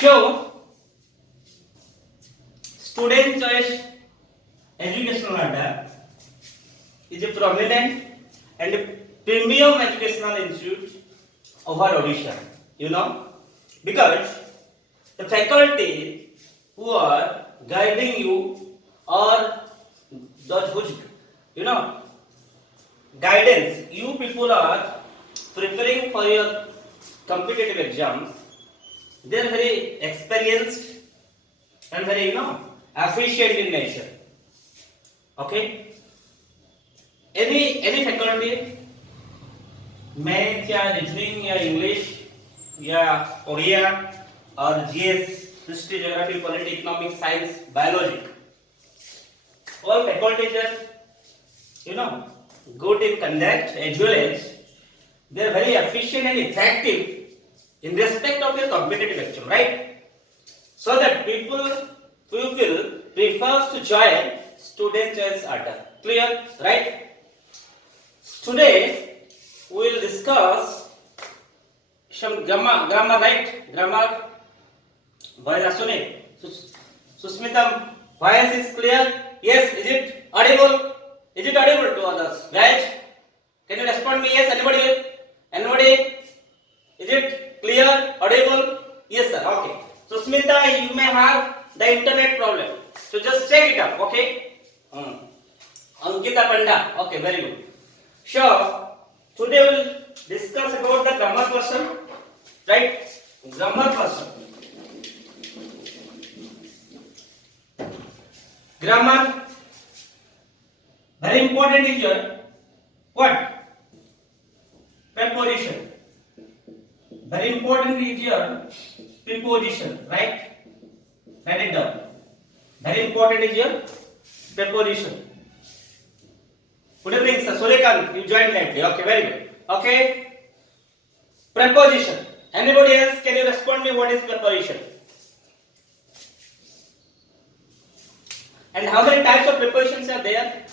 So student choice educational adda is a prominent and premium educational institute of our Odisha. You know, because the faculty who are guiding you or those whose guidance you people are preparing for your competitive exams, they are very experienced and very efficient in nature. Okay, any faculty, math या reasoning या English या ओडिया और GS, history, geography, polity, economics, science, biology, all faculties are good in conduct as well as they are very efficient and effective in respect of your competitive exam, right? So that people prefers to join student choice adda. Clear, right? Today we will discuss some grammar, right? Grammar. Voice asune. Susmita, voice is clear? Yes. Is it audible? Is it audible to others, guys? Can you respond me? Yes. Anybody? Anybody? Is it clear? Audible? Yes, sir. Okay. Susmita, you may have the internet problem, so just check it up. Okay. Ankita Panda. Okay, very good. Sure. Today we will discuss about the grammar portion, right? Grammar portion. Grammar, very important is your what? Preposition. Very important is your preposition, right? Write it down. Very important is your preposition. Good evening, sir. Surekant, you joined lately. Okay, very good. Okay. Preposition. Anybody else? Can you respond me? What is preposition? And how many types of prepositions are there?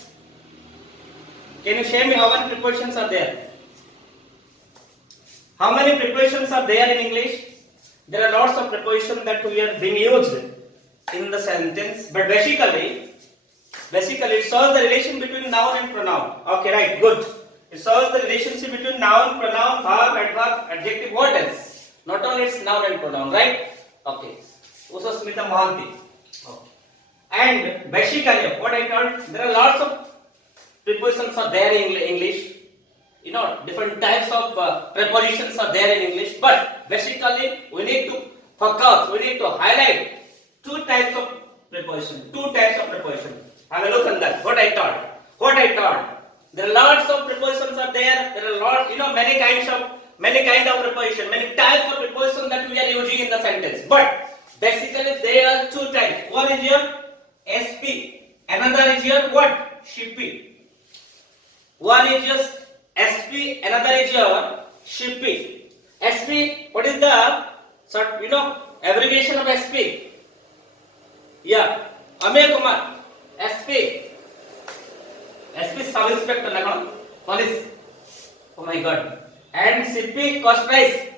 Can you share me how many prepositions are there? How many prepositions are there in English? There are lots of prepositions that we are being used in the sentence, but basically it shows the relation between noun and pronoun. Okay, right, good. It shows the relationship between noun, pronoun, verb, adverb, adjective. What else? Not only it's noun and pronoun, right? Okay. Usasmita Mohanty. Okay. And basically, what I told, there are lots of prepositions are there in English. Different types of prepositions are there in English. But basically, we need to focus. We need to highlight two types of preposition. Two types of preposition. Have a look on that. What I taught. There are lots of prepositions are there. There are lots, many kind of preposition, many types of preposition that we are using in the sentence. But basically, there are two types. One is your SP. Another is your what? Shippy. One is just SP. Another is your shippy. SP. What is the short? Abbreviation of SP. Yeah. Amir Kumar. SP. SP Sub Inspector Police. Oh my God. And CP cost price.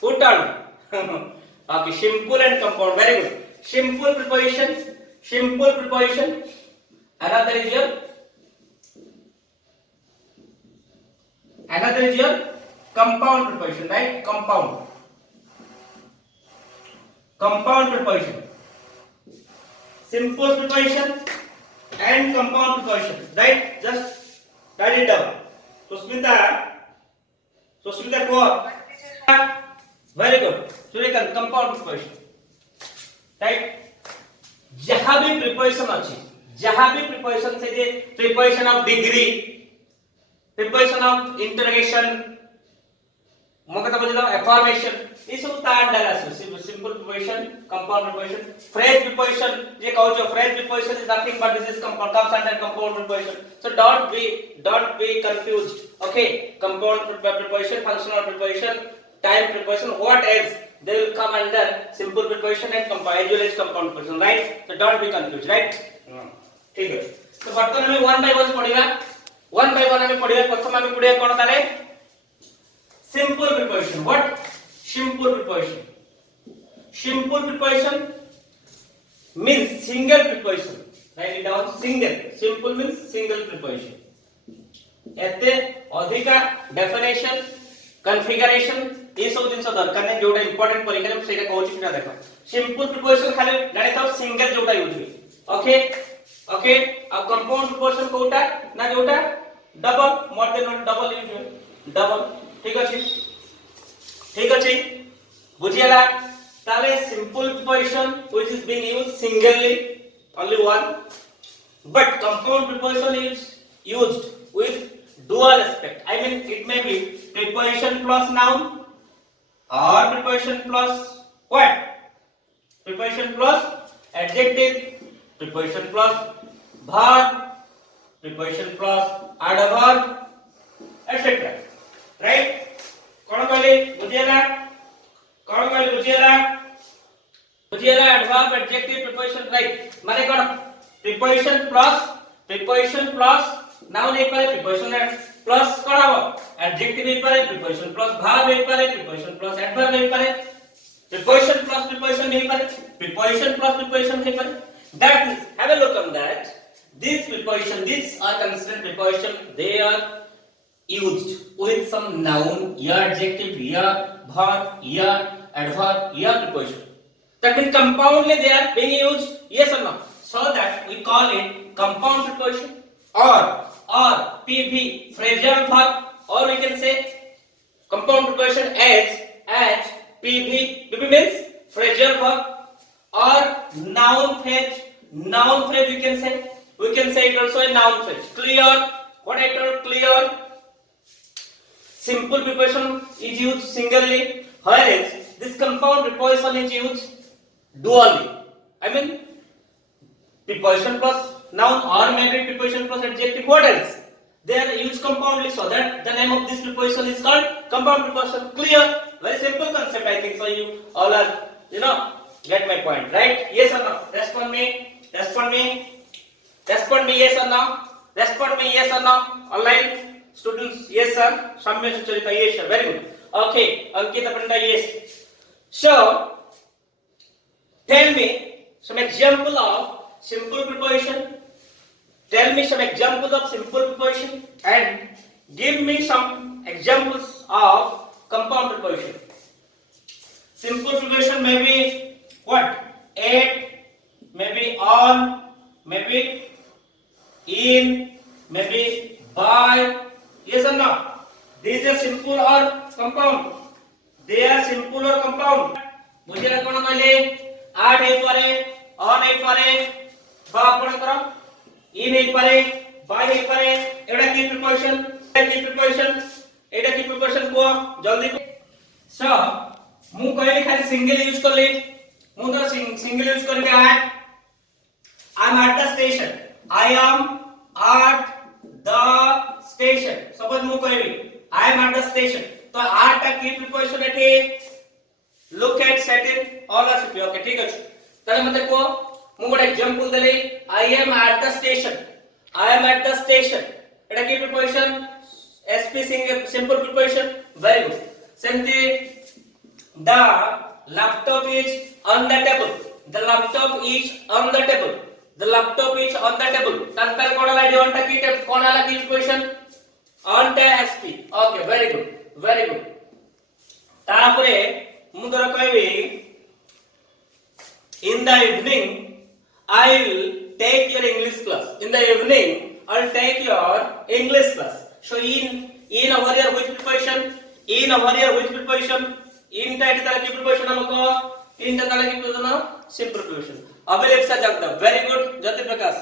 Who told? Okay, simple and compound. Very good. Simple preposition. Another is your compound preposition, right? Compound preposition. Simple preposition and compound preposition, right? Just write it down. Susmita Kaur. Very good. Surekant, compound preposition, right? जहाँ भी preposition अच्छी, जहाँ भी preposition से जे preposition of degree, preposition of interrogation, मुझे तो बोलते हैं affirmation, ये सब तार डाला है. Simple preposition, compound preposition, phrase preposition, ये कहो जो phrase preposition is nothing but this is compound, comes under compound preposition. So don't be confused. Okay, compound preposition, functional preposition, time preposition, what else? They will come under simple preposition and compound as well as compound preposition, right? So don't be confused, right? ठीक है. तो बर्तन में one by one पढ़ेगा. One by one हमें पढ़ेगा. प्रथम हमें पढ़ेगा कौन सा है? Simple preposition. What? Simple preposition. Simple preposition means single preposition. Write it down. Single. Simple means single preposition. एते अधिका डेफिनेशन कॉन्फ़िगरेशन ये सब जिंस दरकार नै जोटा इंपोर्टेंट परीक्षा में सेटा कहूची सेटा देखो सिंपल प्रिपोजिशन खाली जानि थाओ सिंगल जोटा यूज हुए ओके ओके अब कंपाउंड प्रिपोजिशन कोटा ना जोटा double more than double use हुए डबल ठीक अछि बुझियला ताले simple preposition which is being used singly only one but compound preposition is used with dual aspect. I mean it may be preposition plus noun or preposition plus what? Preposition plus adjective, preposition plus verb, preposition plus adverb, etc. Right? कौन कहले बुझियला कौन कहले बुझियला बुझियला adverb adjective preposition right माने कोन preposition plus noun एक पारे preposition plus कोन हो adjective एक पारे preposition plus verb एक पारे preposition plus adverb एक पारे preposition plus preposition एक पारे preposition plus preposition एक पारे that means have a look on that these are considered preposition they are used with some noun या adjective या verb या adverb या preposition. That means compoundly they are being used, yes or no? So that we call it compound preposition or PV phrasal verb, or we can say compound preposition as PV. PV means phrasal verb or noun phrase. Noun phrase we can say it also a noun phrase. Clear? What I told clear? Simple preposition is used singly, whereas this compound preposition is used dually. I mean preposition plus noun or maybe preposition plus adjective. What else? They are used compoundly, so that the name of this preposition is called compound preposition. Clear? Very simple concept. I think so. You all are get my point, right? Yes or no? Respond me. Yes or no? Respond me. Yes or no? Online students, yes sir. Samya Sucharita, yes sir. Very good. Okay. Ankita Panda, yes. So tell me some example of simple preposition. Tell me some examples of simple preposition and give me some examples of compound preposition. Simple preposition may be what? At, maybe on, maybe in, maybe by. Yes or no? These are simple or compound? They are simple or compound? मुझे लगता है आठ एक पारे on एक पारे बा आपण करो इन एक पारे बाय एक पारे एटा की प्रिपोजिशन एटा की प्रिपोजिशन को जल्दी सो मु कहली खाली सिंगल यूज करली मु तो सिंगल यूज करके I am at the station I am at the station suppose मु कहली I am at the station तो एट टा की प्रिपोजिशन एठी look at set in all are cp okay ठीक अछि तने मते को मु गोटे example Delhi I am at the station एटा की preposition sp simple preposition very good सेमती the laptop is on the table तनकर कोन ला डी टा की कोन ला की preposition on the sp okay very good तापरे मुदर कहबी in the evening I will take your English class so in over here which preposition in ता एटी तरह की प्रिपोजिशन हमको in ता तरह की प्रिपोजिशन सिंपल प्रिपोजिशन अभिलेख सा जगदा very good Jyoti Prakash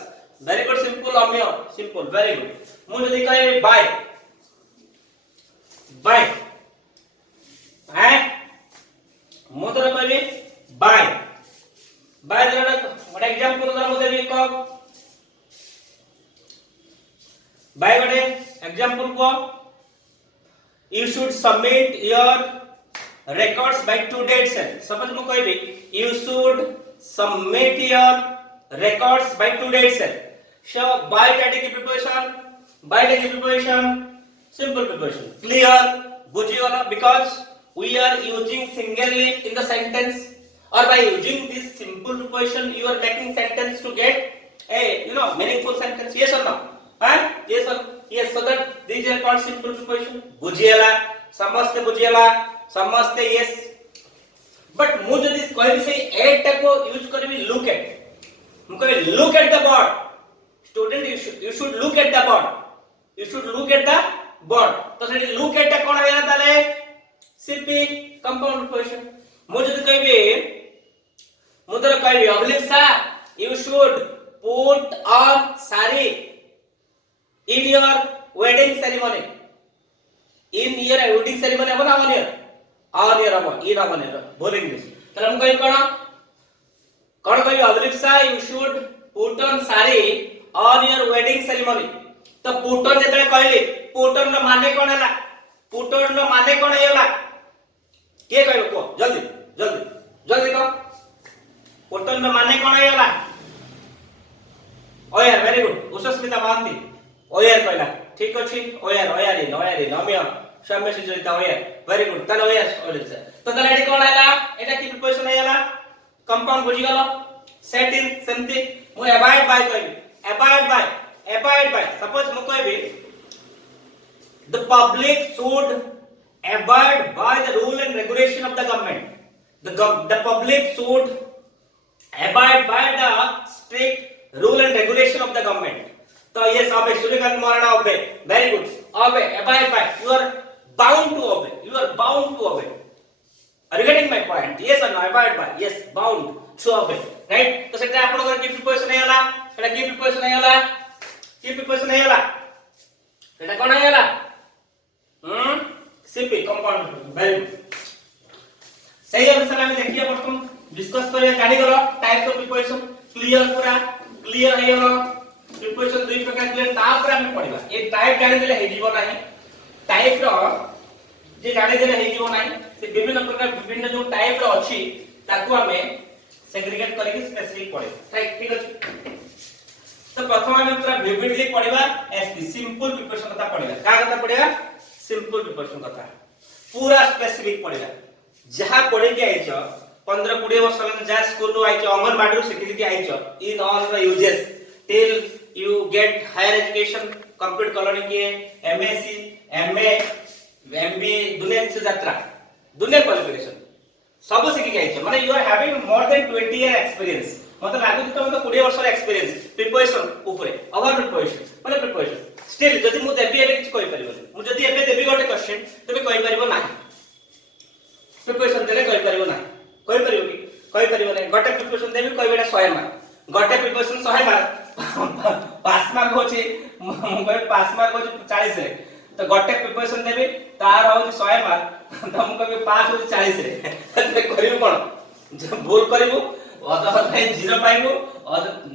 very good simple Amya simple very good मु जदी कहबी बाय है मुदर कहबी बाय जरा व्हाट एग्जांपल जरा मुदे भी को बाय व्हाट एग्जांपल को you should submit your records by two dates suppose मु कहबी you should submit your records by two dates so by टा की preposition simple preposition clear बुझी वाला because we are using singly in the sentence or by using this simple preposition you are making sentence to get a meaningful sentence, yes or no? Yes or yes, so that these are called simple preposition. बुझिएला समस्ते yes, but मु जदि कहबी से eight टा को use करबी look at, मु कहबी look at the board, student you should look at the board, you should look at the board, तो सेठी look at टा कोन हेला ताले CP compound preposition. मु जदि कहबी मुदर कहबी Abhilipsa you should put on sari in your wedding ceremony, in your wedding ceremony अब ना on your अब in अब नहीं बोल इंग्लिश तो हम कहबी कौन कहबी Abhilipsa you should put on sari on your wedding ceremony. तो put on जेतले कहली put on रो माने कोन हैला, put on रो माने कोन हैला के कहबो को जल्दी जल्दी जल्दी कह put on रो माने कोन हैला. ओयर वेरी गुड उषस्मिता मानती ओयर कहला ठीक अछि ओयर इन अमिया सामने से जोइता ओयर वेरी गुड तले ओयर से तो तले एडी कोन हैला एटा की प्रिपोजिशन हैला कंपाउंड बुझी गलो सेट इन सेमती मु अवॉइड बाय कहबी अवॉइड बाय सपोज मु कहबी the public should abide by the rule and regulation of the government, the public should abide by the strict rule and regulation of the government. So yes, obey Suryakanth Morana obey, very good, obey, abide by, you are bound to obey, regarding my point, yes or no, abide by, yes, bound to obey, right? तो सेटा आपण को की preposition हैला सेटा की preposition हैला सेटा कोन हैला सीपी कंपाउंड वैल्यू सही अनुसार हम देखिए बर्तमान डिस्कस करिया जानि गलो टाइप ऑफ प्रिपोजिशन क्लियर पूरा क्लियर है गलो प्रिपोजिशन दुई प्रकार क्लियर तापर हम पढिबा ए टाइप जानि देले हे जीवो नाही टाइप रो जे जानि देले हे जीवो नाही से विभिन्न प्रकार विभिन्न जो टाइप रो अछि ताकू हमें सेग्रीगेट करके स्पेसिफिक पढे राइट ठीक अछि. तो प्रथम हम पूरा विविडली पढिबा एसपी सिंपल प्रिपोजिशन कथा पढिबा का कथा पढिबा सिंपल प्रिपोजिशन कथा पूरा स्पेसिफिक पढिबा जहा पढे के आइछ 15-20 वर्ष लगे जा स्कूल रो आइछ अंगनवाड़ी रो सिखि आइछ in all the uses till you get higher education complete colony के एमएससी एमए एमबीए दुनिया से यात्रा दुनिया क्वालिफिकेशन सब सिखि आइछ माने you are having more than 20 year experience मतलब लागु तो 20 वर्ष एक्सपीरियंस प्रिपरेशन ऊपर अवर प्रिपरेशन माने प्रिपरेशन स्टिल जदि मु देबी एबे किछ कहि परिबो मु जदि एबे देबी गोटे क्वेश्चन तबे कहि परिबो नाही प्रिपरेशन देले कहि परिबो नाही कहि परिबो कि कहि परिबो नाही गोटे प्रिपरेशन देबी कहि बेटा 100 मार्क गोटे प्रिपरेशन 100 मार्क पास मार्क होची मु कहि पास मार्क होची 40 रे तो गोटे प्रिपरेशन देबी तार होची 100 मार्क तो मु कहि पास होची 40 रे तबे करिबो कोन भूल करिबो अदर भाई 0 पाइबो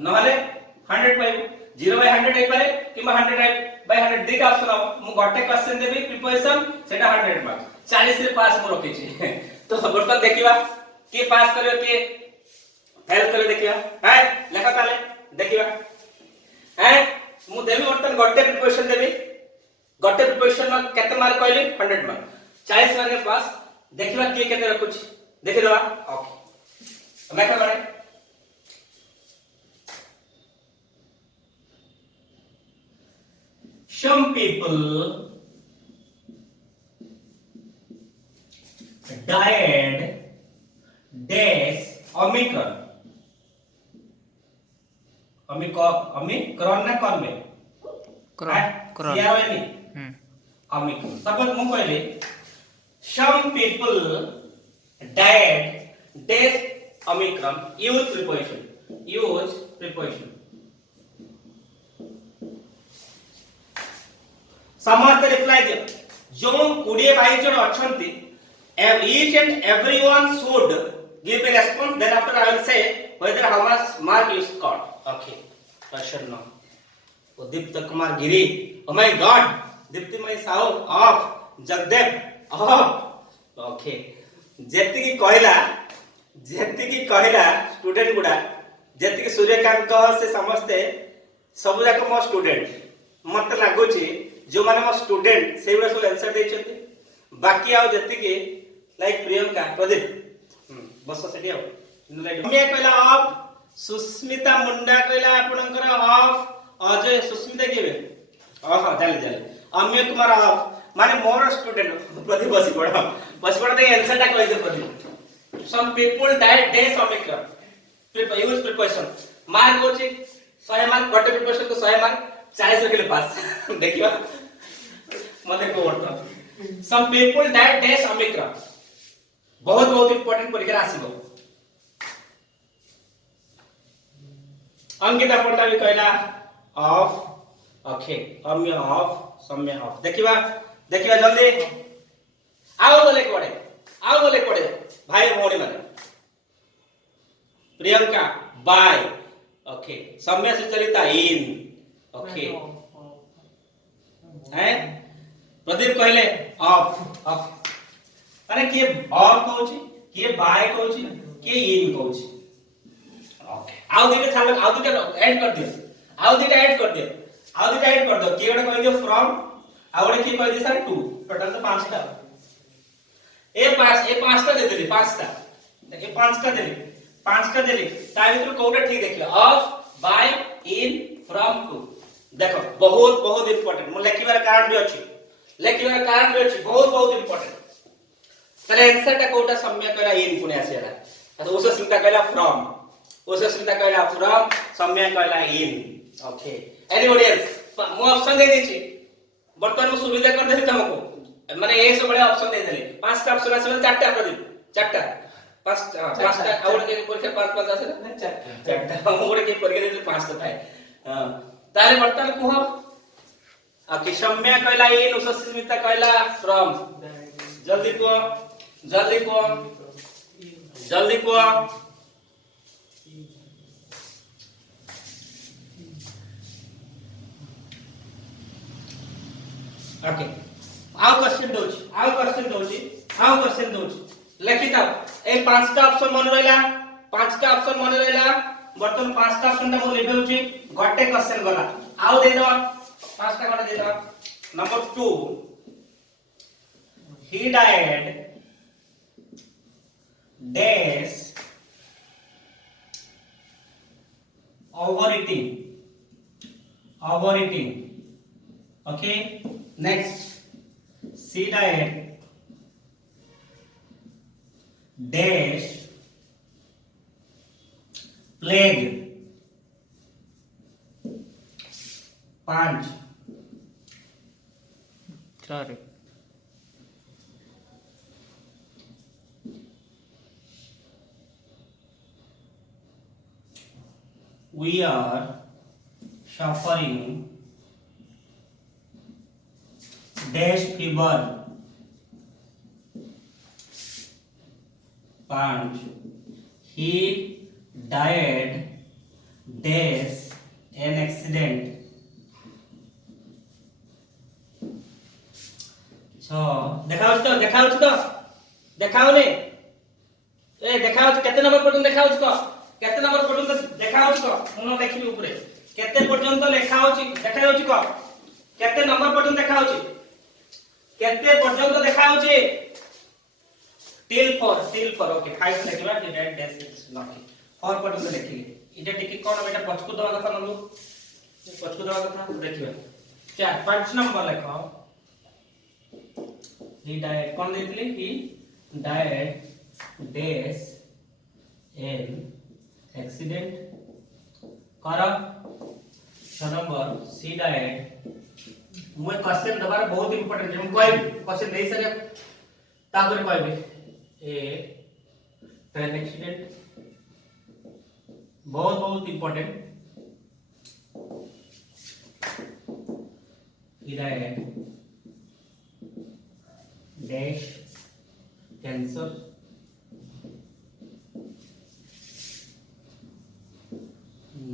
नहले 100 पाइबो 0 by 100 ए पारे किमा 100 by 100 दिका ऑप्शन हम मु गोटे क्वेश्चन देबी प्रिपरेशन सेटा 100 मार्क 40 रे पास मु रखै छी तो बर्तन देखिबा के पास करियो के फेल करियो देखिबा है लेखा ताले देखिबा है मु देबी बर्तन गोटे प्रिपरेशन देबी गोटे प्रिपरेशन में केते मार्क कहली 100 मार्क 40 मार्क के पास देखिबा के केते रखुछ देखि दबा ओके लेखा माने some people died days omicron ना कौन में कौन यावेनी omicron सपोज मु कहले some people died days omicron use preposition समस्त रिप्लाई दियो जो 20-22 जन अछंती each and everyone should give a response then after I will say whether how much mark you scored okay question no Udipta Kumar Giri oh my god Diptimay Sahu off Jagdev off okay जेति की कहला student गुडा जेति की सूर्यकांत कह से समस्त सब जाक मो स्टूडेंट मत लागुची जो माने मो स्टूडेंट से बड़ा सब आंसर दे छथि बाकी आउ जति के लाइक प्रियंका प्रदीप बस सेठी आउ सम्या कहला ऑफ सुस्मिता मुंडा कहला आपनकर ऑफ अजय सुस्मिता केबे ओह जाले जाले अम्य कुमार ऑफ माने मोर स्टूडेंट प्रदीप बसी पड़ दे आंसर टा कहि दे Pradeep some people diet days omicron use preparation mark होची 100 मार्क गोटे प्रिपरेशन को 100 मार्क 40 रखले पास देखियो मते को वर्त some people diet days omicron बहुत बहुत इंपोर्टेंट परीक्षा आसीबो अंकिता पंडा भी कहला off okay Amya off Samya off देखिबा देखिबा जल्दी आओ बोले पड़े भाई भौणी माने Priyanka bye okay Samya Sucharita in okay हैं प्रदीप कहले ऑफ ऑफ माने के ऑफ कहूची के बाय कहूची के इन कहूची ओके आउ दिटे छाड़ आउ दिटे ऐड कर दियो आउ दिटे ऐड कर दियो के गोटे कह दियो फ्रॉम आउ गोटे के कह दियो सर टू टोटल तो 5 टा ए 5 टा दे देली 5 टा ए 5 टा देली ता भीतर कोटा ठीक देखियो off by in from to देखो बहुत बहुत इंपोर्टेंट मु लेखिबार कारण भी अछि बहुत बहुत इंपोर्टेंट तले आंसर टा कोटा सम्य कहला इन पुणे आसेला तो उस चिंता कहला फ्रॉम सम्य कहला इन ओके एनीबॉडी एल्स मु ऑप्शन दे देछि वर्तमान मु सुविधा कर देछि तुमको माने ए सब बड़े ऑप्शन दे देले 5 टा ऑप्शन आसे 4 टा प्रदीप 4 टा 5 टा और के परीक्षा 5 आसे ना 4 टा और के परीक्षा दे 5 टा थाए हां ताले वर्तमान को ओके सम्य कहला इन उसस्मिता कहला फ्रॉम जल्दी को ओके आउ क्वेश्चन दोची लिखि था ए 5 टा ऑप्शन मन रहला बर्तन 5 टा ऑप्शन ता मो लिखि होची गटे क्वेश्चन गला आउ दे दो 5 टा गटे दे दो number 2 he died dash overeating okay next she died dash plague 5 4 we are suffering dash fever 5 he died dash an accident so देखाओ ने ए देखाओ केते नंबर पर्यंत देखाओ तो केते नंबर पर्यंत देखाओ तो मुनो देखिबी ऊपरे केते पर्यंत लेखाओ देखाओ को केते नंबर पर्यंत देखाओ केते पर्यंत देखाओ till 4 ओके 5 देखिबा कि डेट डैश इज नॉट 4 पर्यंत देखिले इटा टिके कोन बेटा पछकु दवा कथा नलु पछकु दवा कथा देखिबा 4 5 नंबर लेखो he died कोन देथिले कि died dash an accident करा 6 नंबर she died मु क्वेश्चन दबार बहुत इंपोर्टेंट हम कोई क्वेश्चन दे सके तापर कहबे ए ट्रेन एक्सीडेंट बहुत बहुत important he died dash cancer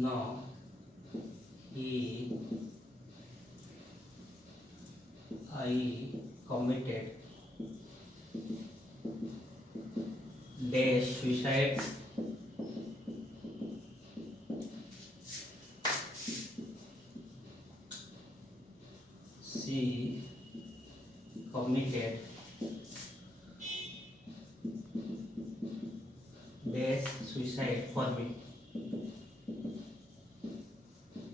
no he I committed dash suicide she committed dash suicide for me.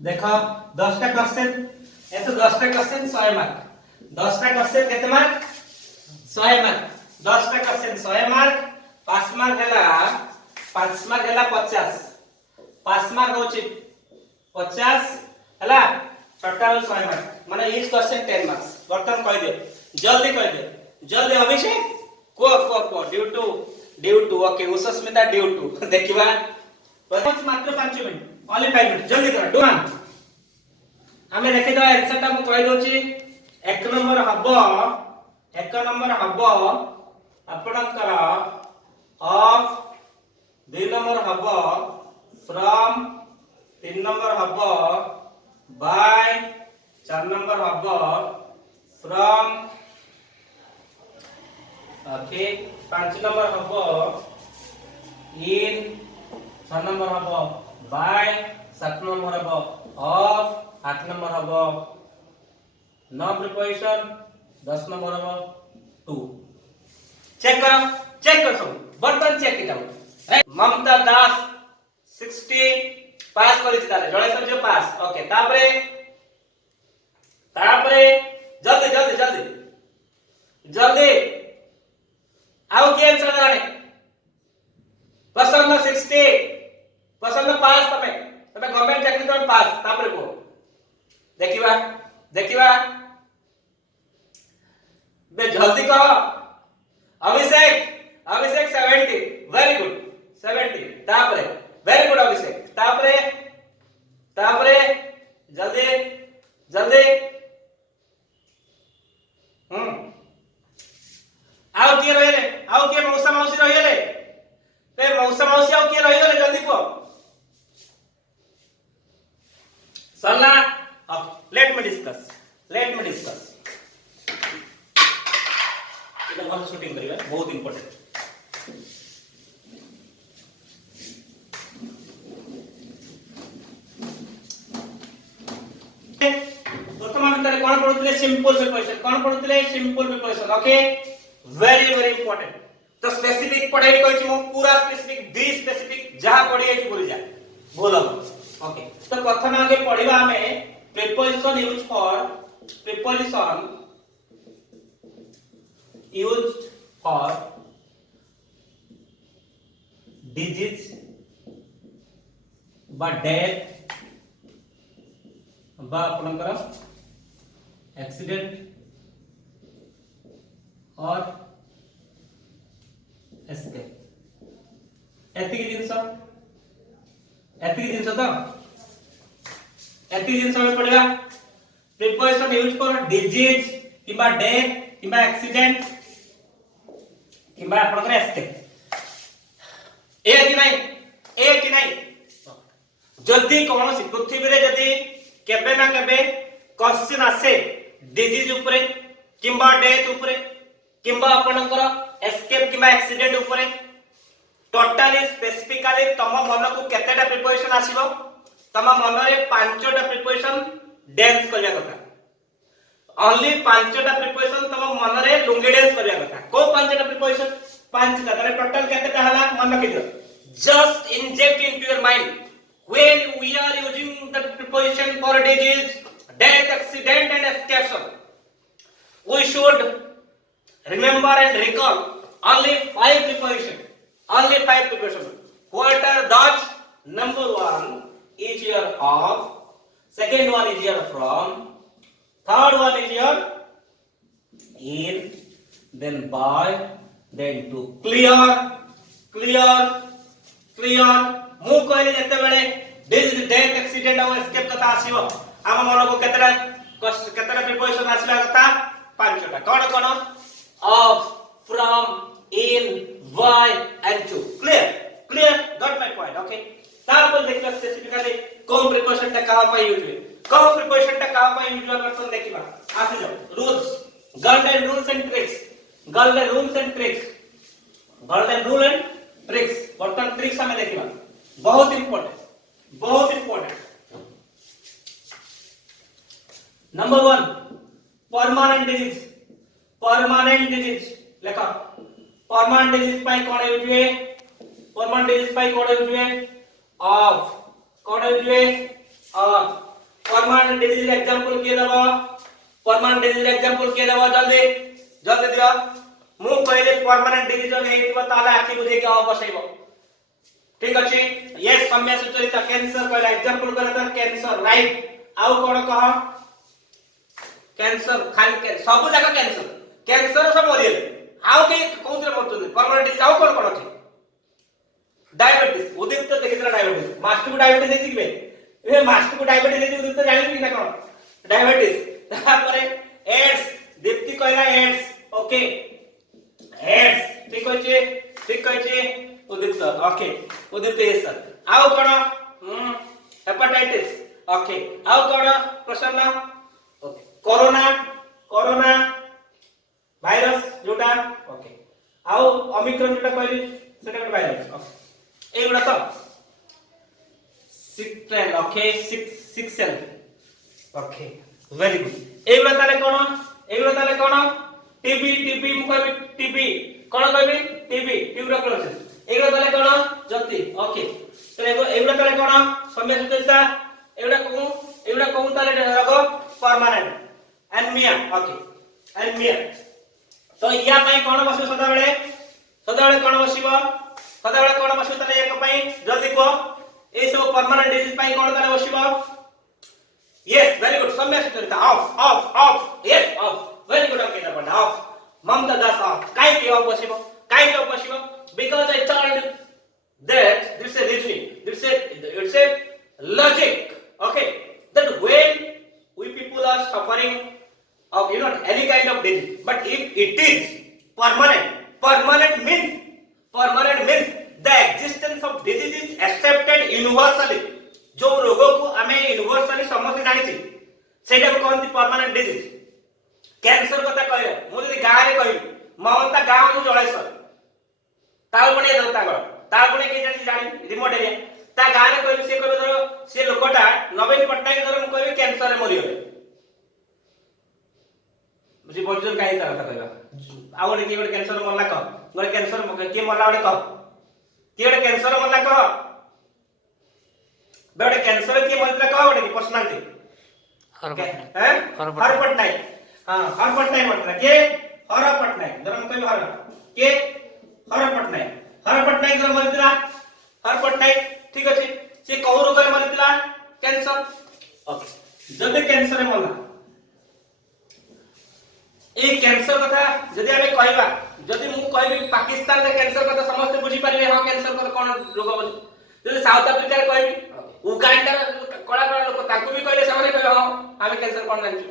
देखो 10 टा क्वेश्चन ए तो 10 टा क्वेश्चन 100 मार्क 10 टा क्वेश्चन केते मार्क 100 मार्क 10 टा क्वेश्चन 100 मार्क 5 मार्क हैला 50 5 मार्क होची 50 हैला टोटल 100 मार्क माने ईच क्वेश्चन 10 मार्क्स बर्तन कह दियो जल्दी अभिषेक को due to okay Ushasmita due to देखिबा मात्र 5 मिनिट ओनली 5 मिनिट जल्दी करो डू वन हमें देखि दो आंसर ता को कहि दोची 1 नंबर हबो आपनकर ऑफ 2 नंबर हबो फ्रॉम 3 नंबर हबो बाय 4 नंबर हबो फ्रॉम ओके 5 नंबर हबो इन 6 नंबर हबो बाय 7 नंबर हबो ऑफ 8 नंबर हबो 9 प्रिपोजिशन 10 नंबर हबो 2 चेक करो सब बर्तन चेक इट आउट राइट ममता दास 60 पास करिछि ताले जळेश्वर जो पास ओके तापरे जल्दी आओ के आंसर जाने पसंद 60 पसंद पास तमे गवर्नमेंट चाकरी तो पास तापरे को देखिबा बे जल्दी कहो अभिषेक 70 वेरी गुड 70 तापरे वेरी गुड अभिषेक तापरे जल्दी आओ के मौसा मौसी रहिले पे मौसा मौसी आओ के रहिले जल्दी को सरला लेट मी डिस्कस इधर हम शूटिंग करिए बहुत इंपोर्टेंट प्रथम अंतरे कोन पढुतले simple preposition okay very important तो स्पेसिफिक पढ़ाई कहछि मो पूरा स्पेसिफिक बी स्पेसिफिक जहां पढ़ी है भूल जा बोलो ओके तो प्रथम आगे पढ़िबा हमें प्रिपोजिशन यूज्ड फॉर डिजीज बा डेथ बा आपनकर एक्सीडेंट और एस्केप एतिकी जिंस में पड़ेगा प्रिपोजिशन यूज फॉर डिजीज किबा डेथ किबा एक्सीडेंट किबा आपनकर एस्केप ए कि नहीं जदी कोनोसी पृथ्वी रे जदी केबे ना केबे क्वेश्चन आसे डिजीज ऊपर किबा डेथ ऊपर किबा आपनकर एस्केप किबा एक्सीडेंट ऊपर टोटली स्पेसिफिकली तम मन को केतेटा प्रिपोजिशन आसीबो तम मन रे पांचटा प्रिपोजिशन डांस करिया कथा ओनली पांचटा प्रिपोजिशन तम मन रे लुंगी डांस करिया कथा को पांचटा प्रिपोजिशन पांचटा तने टोटल केतेटा हला मन रखि दियो just inject into your mind when we are using the preposition for disease death accident and escape we should remember and recall only 5 preposition what are those number 1 is your of second one is your from third one is your in then by then to clear मु कहले जते बेले disease death accident और escape कथा आसीबो हम मन को केतरा preposition आसीबा कथा पांचटा कोन of from in by and to clear got my point okay तापर देखिबा स्पेसिफिकली कोन प्रिपोजिशन ता कहां पर यूज हुए कोन प्रिपोजिशन ता कहां पर यूज हुआ करतन देखिबा आसी जाओ rules golden rules and tricks बर्तन ट्रिक्स हमें देखिबा बहुत इंपोर्टेंट नंबर 1 परमानेंट डिजीज लेखा परमानेंट डिजीज पाई कोन यूज हुए परमानेंट डिजीज पाई कोन यूज हुए ऑफ कौन है जुए परमानेंट डिजीज एग्जांपल के दबा परमानेंट डिजीज एग्जांपल के दबा जल्दी जल्दी दियो मु पहले परमानेंट डिजीज हेतिबा ताले आखि बुझे के बसैबो ठीक अछि यस सम्य सुचरित कैंसर कहला एग्जांपल कहला त कैंसर राइट आउ कोन कह कैंसर खाली सब जगह कैंसर सब मरियल आउ के कोनरे मरछन परमानेंट डिजीज आउ कोन अछि डायबिटीज उदित तो देखितला डायबिटीज मास्टर को डायबिटीज हेति किबे ए मास्टर को डायबिटीज हेति उदित तो जानि कि ना कोन डायबिटीज तापर एड्स दीप्ति कहला एड्स ओके एड्स ठीक कहै उदित ओके उदित यस सर आउ कोन हेपेटाइटिस ओके आउ कोन प्रश्न ओके कोरोना भाइरस जोटा ओके आउ ओमिक्रॉन जोटा कहली सेटा कोन भाइरस ओके एगुड़ा तो सिक्ट्रेन ओके सिक्सेल ओके वेरी गुड एगुड़ा ताले कोन टीबी मु कहबी टीबी कोन कहबी टीबी ट्यूबरकुलोसिस एगुड़ा ताले कोन जति ओके तो एगुड़ा ताले कोन सम्य सुचरिता एगुड़ा कहू ताले रोग परमानेंट एनीमिया ओके एनीमिया तो या पई कोन बसो सदा बेले कोन बसिबो सदाबेले कोन बसिबो ताले एक पई जल्दी को ए सब परमानेंट डिजीज पई कोन ताले बसिबो yes very good Samya Sucharita off yes off very good okay that off Mamata Das off काई के ऑफ बसिबो because I told that this is a reasoning it's a logic okay that when we people are suffering of any kind of disease but if it is permanent means the existence of disease is accepted universally जो रोगों को हमें universally समझ जानी छी सेटा को कहंती permanent disease cancer कथा कहले मु जदी गां रे कहबी ममता गां नु जळे सर तालबणी दता गळ तालबणी के जानी रिमोट एरिया ता गां रे कहबी से कहबे धरो से लोकटा नवीन पटनायक धरो मु कहबी कैंसर रे मरियो बुझी बोलजो काई ता कथा कहबा आ गोटे के कैंसर मरला कह गोटे कैंसर के मरला गोटे कह के कैंसर मरला कह बेटे कैंसर के मरला कह गोटे पर्सनालिटी हर पटनायक हां हर पटनायक मरला के हर पटनायक धरो मु कहबी हर के हर पटनायक धरो मरला हर पटनायक ठीक अछि से कहू रोग रे मरला कैंसर ओके जब कैंसर रे मरला ए कैंसर कथा जदी हमें कहबा जदी मु कहबी पाकिस्तान रे कैंसर कथा समस्त बुझी परिबे हां कैंसर कथा कोन रोग बोली जदी साउथ अफ्रीका रे कहबी उगांडा कळा कळा लोक ताकू भी कहले सामने कहबे हां हमें कैंसर कोन जानछु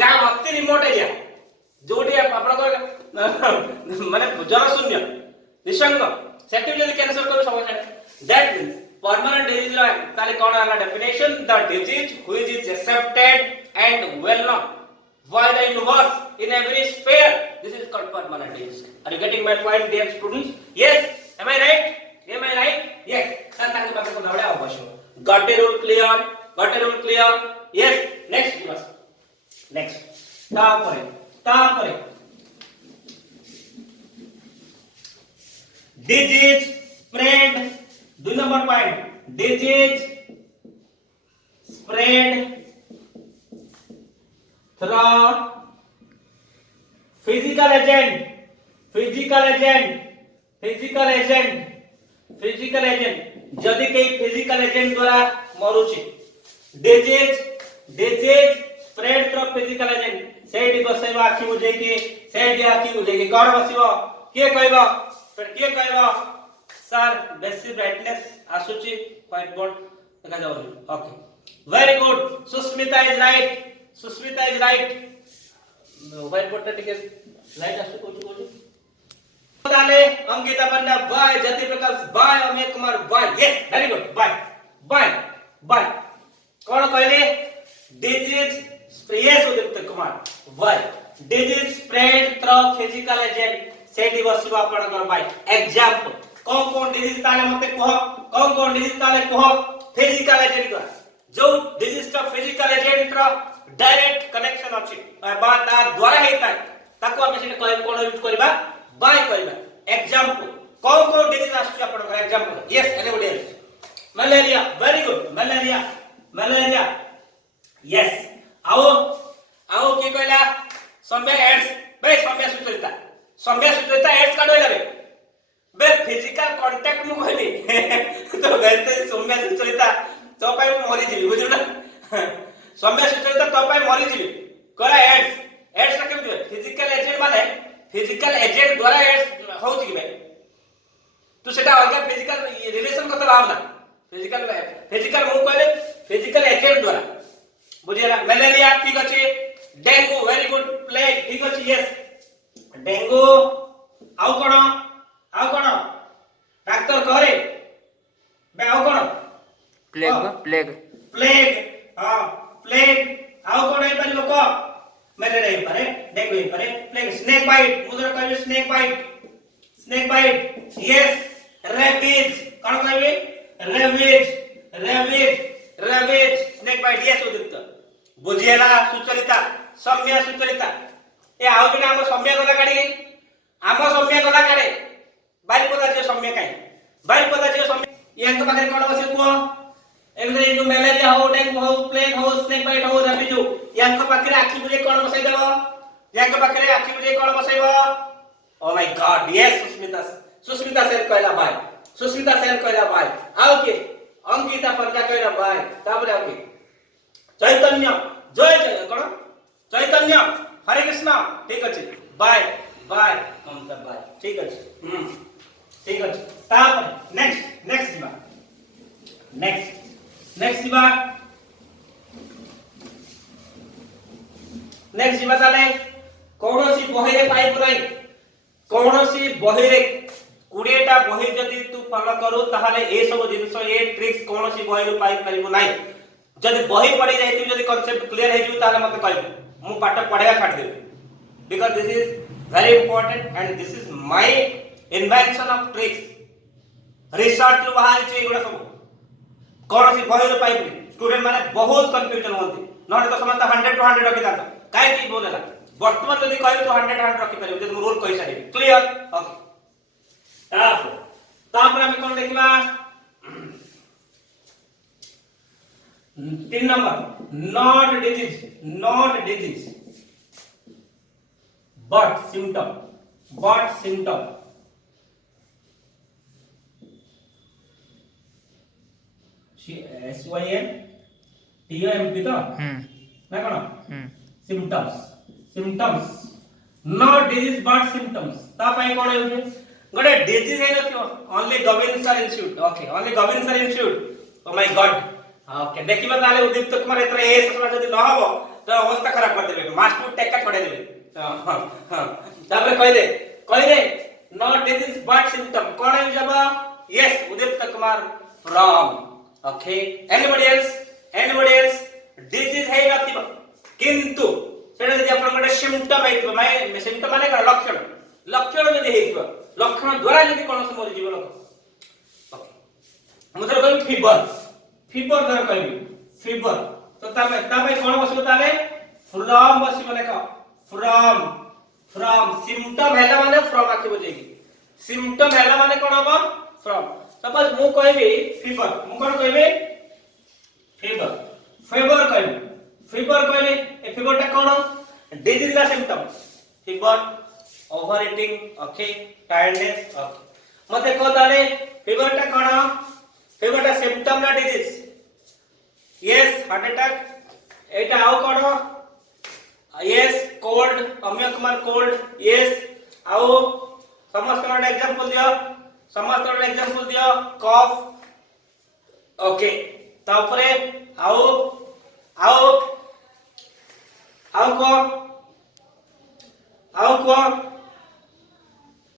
गां अति रिमोट एरिया जोटी आपन माने जनशून्य निसंग सेटि जदी कैंसर कहबे समझ दैट मींस परमानेंट डिजीज ताले कोन आला definition the disease which is accepted and well known by the universe in every sphere this is called permanent disease are you getting my point dear students yes am I right yes sir ताके बात को नवडे आवश्यक got a rule clear yes next give us next तापरे disease spread 2 number point disease spread through physical agent जदि कई physical agent द्वारा मरुछि disease spread through physical agent सेठी बसैबा आखि बुझे के सेठी आखि बुझे के कोन बसिबो के कहबो सर बेसी ब्राइटनेस आसुछि व्हाइट बोर्ड देखा जाउनी okay very good Susmita is right white board टिके लाइट आसु कोछु ताले Ankita Panda bye Jyoti Prakash bye Amit Kumar bye yes very good bye कोन कहले disease yes Udit Kumar bye disease spread through physical agent सेठी बसिबा आपनकर बाय एग्जांपल कोन डिजीज ताले मते कोन डिजीज ताले फिजिकल एजेंट द्वारा जो डिजीज का फिजिकल एजेंट रा डायरेक्ट कनेक्शन अछि बा ता द्वारा हेता ताको हम सेठी कहब कोन यूज करबा बाय कहबा एग्जांपल कोन डिजीज आछि आपनकर example yes anybody else malaria, very good, malaria, malaria, yes. आओ की कहला सम्या एड्स बे सम्या सुचरिता एड्स काढोला बे फिजिकल कांटेक्ट मु कहली तो गैते सम्या सुचरिता तो पाई मरि जिवि बुझु ना सम्या सुचरिता तो पाई मरि जिवि कहला एड्स ना केमति फिजिकल एजेंट माने फिजिकल एजेंट द्वारा एड्स होउछि कि बे तो सेटा अलग फिजिकल रिलेशन कत भावना फिजिकल मु कहले फिजिकल एजेंट द्वारा बुझिला मलेरिया ठीक अछि डेंगू वेरी गुड प्लेग ठीक अछि यस डेंगू आउ कोन डाक्टर कहरे बे आउ कोन प्लेग हां प्लेग आउ कोन हे परिबो को मलेरिया हे पारे डेंगू हे पारे प्लेग स्नेक बाइट मुदर कहबे स्नेक बाइट यस रेबीज कोन कहबे रेबीज स्नेक बाइट यस उदित बुझिएला सुचरिता सम्या सुचरिता ए आउ बिना हम सम्या गला काडी आम सम्या गला काडे बारिपदा जे सम्या काई बारिपदा जे सम्या यांक पाखरे कोन बसे को एमरे जो मलेरिया हो डेंगू हो प्लेग हो स्नेक बाइट हो रेबीज हो यांक पाखरे आखी बुझे कोन बसै देबो यांक पाखरे आखी बुझे कोन बसैबो oh my God yes Susmita Sen कहला भाई आउ के अंकिता पंडा कहला भाई ताबरे आउ के चैतन्य जय कोन चैतन्य हरे कृष्ण ठीक अछि बाय ममता बाय ठीक अछि ठीक अछि तापर नेक्स्ट जीवा ताले कोनोसी बहिरे पाइबु नै कोनोसी बहिरे 20 टा बहि जदी तू फॉलो करू ताहाले ए सब जिंस ए ट्रिक्स कोनोसी बहिरु पाइ परिबु नै जदी बहि पड़ी जाय तू जदी कांसेप्ट क्लियर हे जू ताले मते कहबो मु पाठ पढेगा छाड़ देबी because this is very important and this is my invention of tricks research रू बाहर छै गुडा सब कोनोसी बहिरु पाइबु स्टूडेंट माने बहुत कंफ्यूजन होती नॉट तो समझता 100 to 100 रखि दाता काहे की बोलेला वर्तमान जदी कहबे तो 100 रखि परिबो जदी मु रूल कहि सारी क्लियर ओके तापर हम कोन देखिबा 3 number not disease but symptom SYMTOMP तो ना कोन symptoms not disease but symptoms ता पई कोन होय गोटे डिजीज है नथियो ओनली गविन्सर इंस्टीट्यूट ओके ओनली गविन्सर institute oh my God okay देखिबा ताले उदीप्त कुमार एतरा ए ससुरा जदी न हबो तो अवस्था खराब कर देबे मास्टर टेका छोड़े देबे हां तापर कहि दे नॉट डिजीज बट सिम्पटम कोन है जब yes Udipta Kumar from okay anybody else disease है नथिबो किंतु सेटा जदी अपन गोटे सिम्पटम हेतिबो माने सिम्पटम माने का लक्षण जदी हेतिबो लक्षण द्वारा जदी कोन से मरि जीव लोक ओके मतलब कोन फीवर द्वारा कहबी फीवर तो तामे कोन बसबो ताले फ्रॉम बसिबो लेख फ्रॉम सिम्पटम हैला माने फ्रॉम आखि बुझेगी सिम्पटम हैला माने कोन हबो फ्रॉम सपोज मु कहबी फीवर मु कोन कहबी फीवर कहले ए फीवर ता कोन डिजीज ला symptom fever over eating okay tiredness okay मते को ताले फीवर ता कोन फीवर ता सिम्पटम ना डिजीज यस हार्ट अटैक एटा आउ कोन यस कोल्ड अम्य कुमार कोल्ड यस आउ समस्त रो एग्जांपल दियो कफ ओके तापरे आउ को